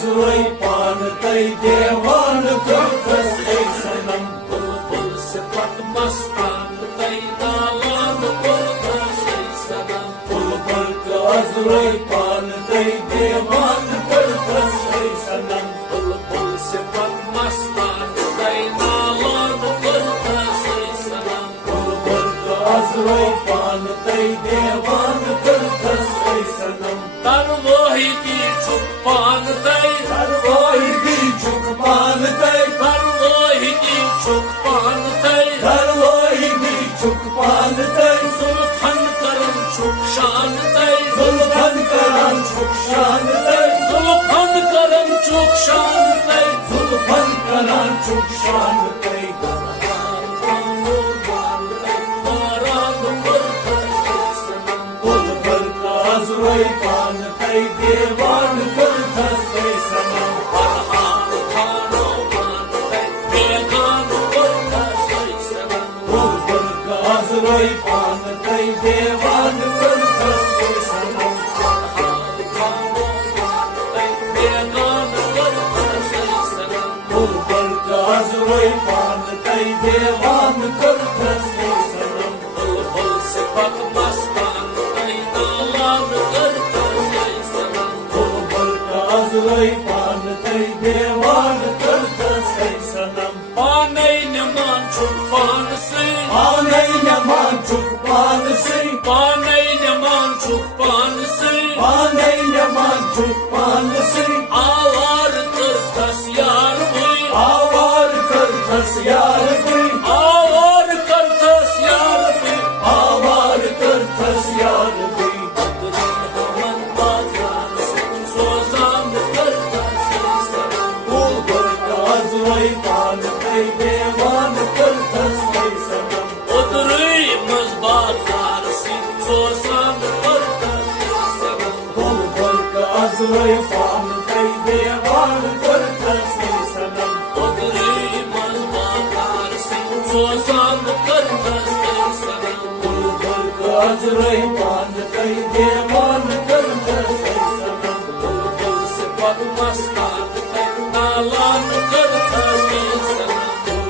अजरोई पान तई देवान करतस ऐ सनम बुलबुल से पत मस्तान तई नालान करतस ऐ सनम बुलबुल का अजरोई पान तई देवान करतस ऐ सनम बुलबुल से पत मस्तान तई नालान करतस ऐ सनम बुलबुल का अजरोई पान तई देवान करतस ऐ सनम तर वही की छुपान तई हर वही की झुक पान तई तर वही की छुपान तई हर वही की झुक पान तई सुल्फन करम छुप शान तई जुल्फन करम झुक शान तई सुल्फन करम छुप शान तई जुल्फन करम झुक शान तई बुलबुल का अजरोई पान तई देवान करतस ऐ सनम बुलबुल का अजरोई पान तई देवान करतस ऐ सनम बुलबुल का अजरोई पान तई देवान करतस ऐ सनम बुलबुल का अजरोई पान तई देवान करतस ऐ सनम आनै न मान झुक पान से आनै न मान झुक पान से आवार करतस यार हुई आवार करतस यार हुई आवार करतस यार हुई आवार करतस यार हुई बुलबुल का अजरोई पान तई देवान करतस ऐ सनम बुलबुल का अजरोई पान तई देवान करतस ऐ सनम बुलबुल का अजरोई पान तई देवान करतस ऐ सनम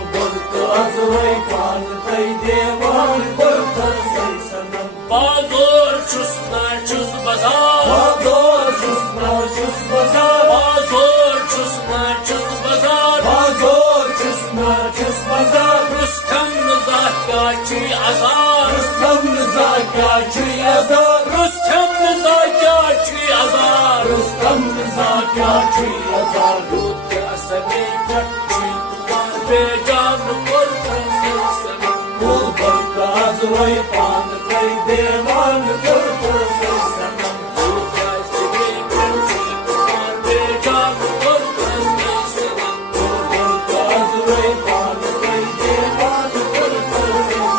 बुलबुल का अजरोई पान तई देवान करतस ऐ सनम बाजोर छुस ना छुस बाजार बाज़ोर चुस्ना चुस बाज़ार बाजोर छुस ना छुस बाजार बाज़ोर चुस्ना चुस बाज़ार रुस्तम ज़ाकाची आज़ार रुस्तम ज़ाकाची आज़ार रुस्तम ज़ाकाची आज़ार रुस्तम ज़ाकाची आज़ार बेजान करतस ऐ सनम बुलबुल का अजरोई पान तई देवान करतस ऐ सनम बेजान करतस ऐ सनम बुलबुल का अजरोई पान तई देवान करतस ऐ सनम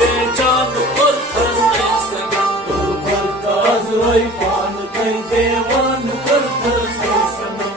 बेजान करतस ऐ सनम बुलबुल का अजरोई पान तई देवान करतस ऐ सनम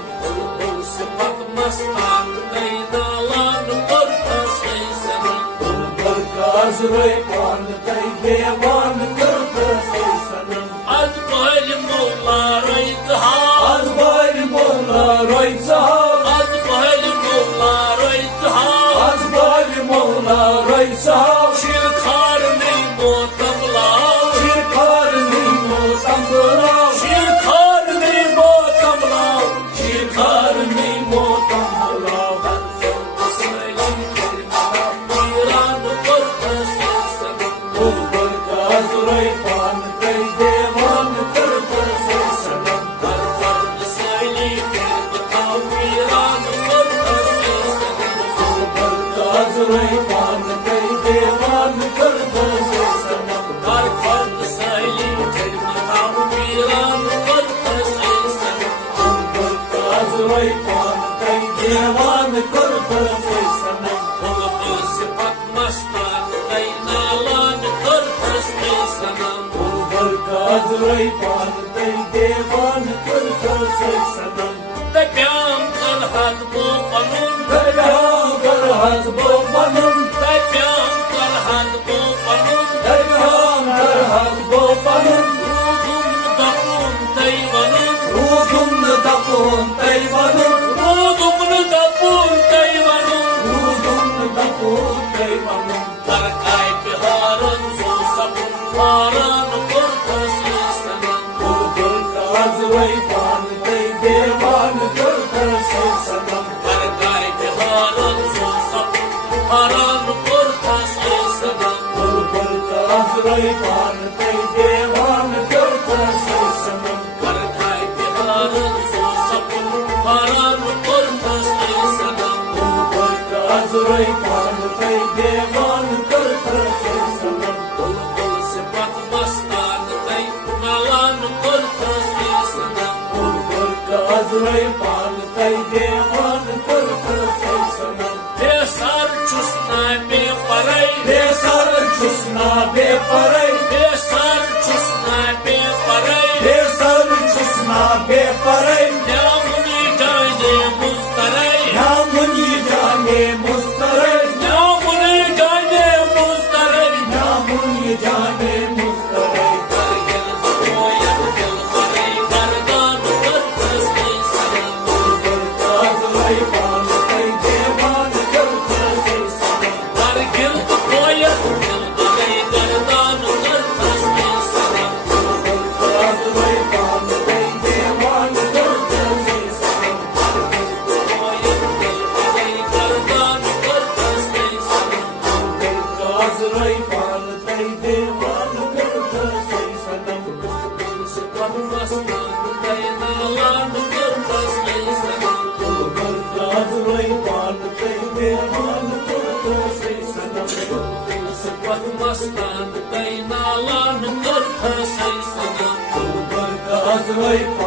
मस्तान तई नालान करतस ऐ सनम बुलबुल का अजरोई पान तई देवान करतस ऐ सनम आज पहल मौला रईत हाल आज बार मौला रोई साहब आज पहल मौला रईत हाल आज बार मौला रोई साहब शिर खार नहीं मोतम लाओ शिरखार नीमो तंबलाओ शिर खार नहीं मोतम लाओ शिरखार नीमो तंबलाओ वीरान करतस ऐ सनम बुलबुल का अजरोई पान तई देवान करतस ऐ सनम हर फर्द सैली के बताओ वीरान करतस ऐ सनम बुलबुल का अजरोई पान तई देवान करतस ऐ सनम हर फर्द सैली के बताओ वीरान करतस ऐ सनम बुलबुल का अजरोई पान तई देवान करतस ऐ सनम बुलबुल से पत मस्तान तई नालान करतस ऐ सनम बुलबुल का अजरोई पान तई देवान करतस ऐ सनम तप्याम कर हाथ बो पनुन दरगाह कर हसबो बनम तप्याम कर हाथ बो पनुन दरगाह कर हसबो बनम रूदुम दकुन तई haran kurtas sanam. Bulbul kazvay pan tai devan kurtas sanam. Kargai haran susap haran kurtas sanam. Bulbul kazvay pan tai devan kurtas sanam. Kargai haran susap haran kurtas sanam. Bulbul kazvay pan tai devan kurtas sanam. Bulbul sepat mastan tai nalan kurtas sanam. Bulbul kazvay pan tai devan kurtas sanam. Besar chusna be parai, Besar chusna be parai, besar chusna be parai. besar chusna be parai. Namuni jane mustarai, Namuni jane mustarai, namuni jane mustarai. namuni jane mustarai. Kargil koyat dil parai, gardan kurtas sanam. Bulbul kazvay pan tai devan kurtas sanam. Kargil koyat dil parai, gardan kurtas sanam. Bulbul kazvay pan tai devan kurtas sanam. Koyat dil parai, gardan kurtas sanam. Bulbul kazvay pan tai devan kurtas sanam. Sepat mastan tai nalan kurtas sanam. Bulbul kazvay pan tai devan kurtas sanam. Sepat mastan tai nalan kurtas sanam. Bulbul kazvay pan